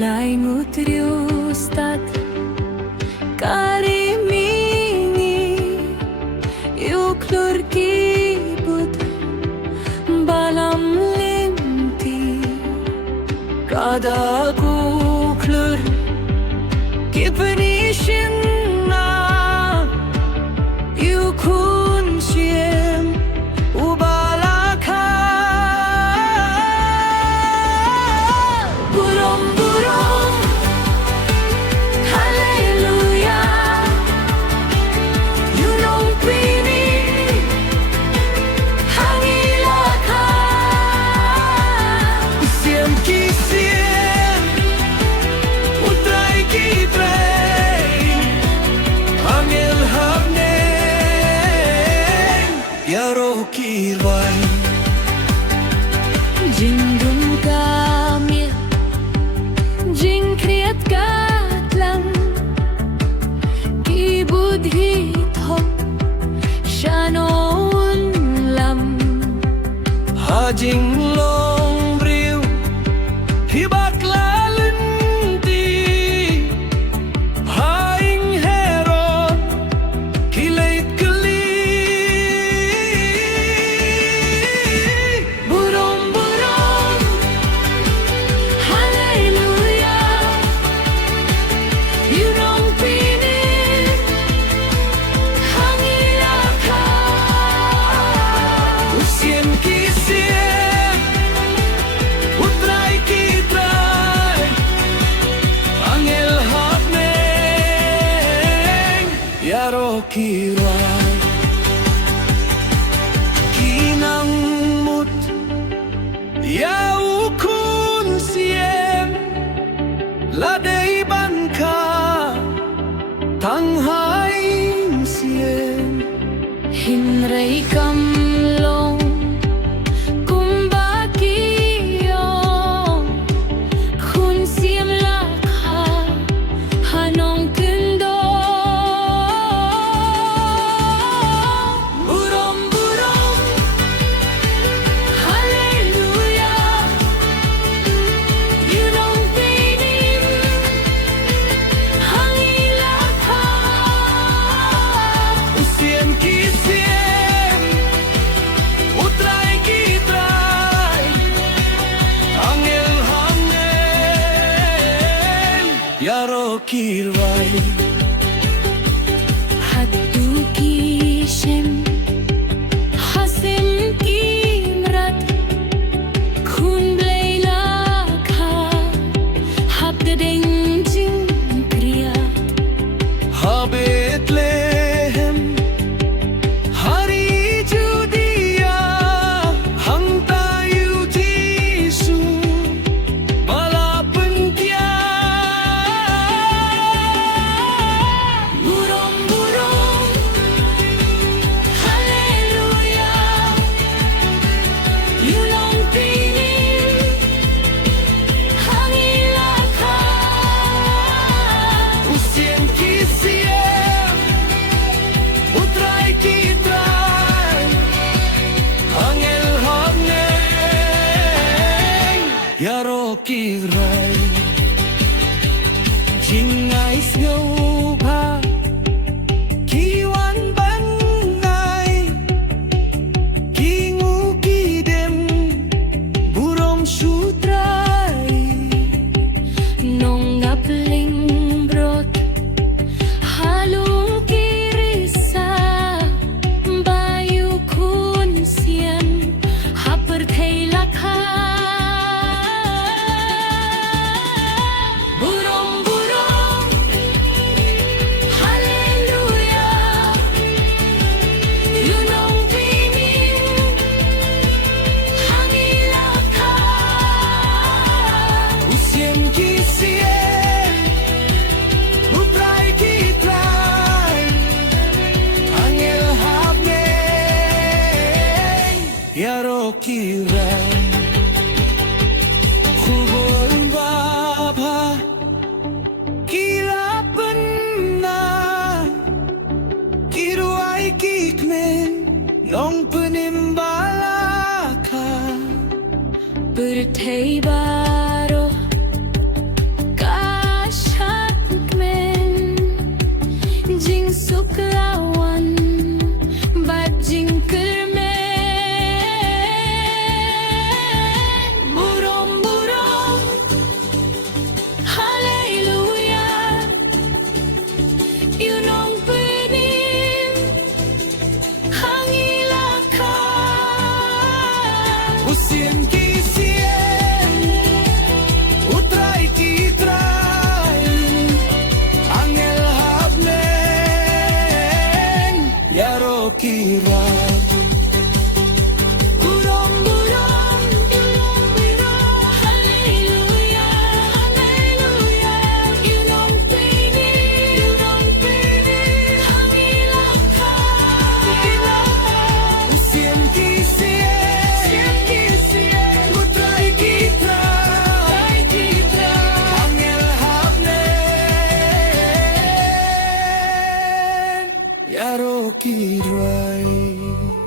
Lajngutriustat karimini yuklur kibut balam limti kada kuklur kibnishinna yukun shiem ubalaka burom burom hallelujah yunong pini hangilaka siem kisiem utray kitray angel habne yaro kirwai jingdum kami jing kriat katlang ki budhi thok shanon lam hajing long briu hibak lalunti haing hero kilait kali burom burom hallelujah yunong pini hangilaka usiem kisiem utray kitray angel habneng yaro kiray kinang mut yau kun siem ladei banka tanghai siem hinrei kam long kumbakiyo kun siem lakha hanong kendo burom burom hallelujah yunong pinim hangilaka usiem kisiem utray kitray angel hamnen yaro kirwai hatu kishem hasim kimrat kun bleilaka habdedeng jing kriat habetlehem hari judia hangtayu jisu balapentia burom burom hallelujah yunong pinim hangilaka usiem kisiem utray kitray angel habneng yaro kiray jingay snowba kiwan banay kingu kidem burom sutray nong ngapling brot halong kirisa bayu kun siem haper lakha burom burom hallelujah yunong pinim hangilaka usiem kisiem utray kitray angel habneng yaro kiray khubor baba kilapan na kiruay kikmen nong penimbalaka bertei baro यारों की दुआएं